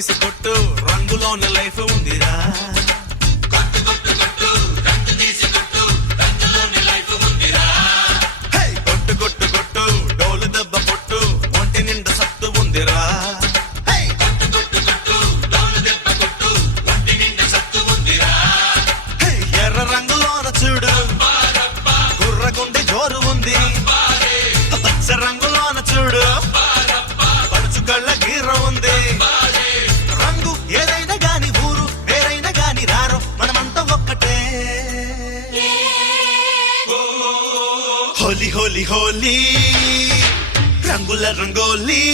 తీసి కొట్టు రంగులోని లైఫ్ ఉందిరా. కొట్టు కొట్టు కొట్టు డోలు దెబ్బ కొట్టు ఒంటి నిండా సత్తు ఉందిరా. ఎర్ర రంగులోన చూడు గుర్రగుండి జోరు ఉంది. పచ్చ రంగులోన చూడు పడుచు కళ్ళ గీర ఉంది. రంగు ఏదైనా గాని ఊరు వేరైనా గాని రారు మనమంతా ఒక్కటే. హోలీ హోలీ హోలీ రంగుల రంగోలీ.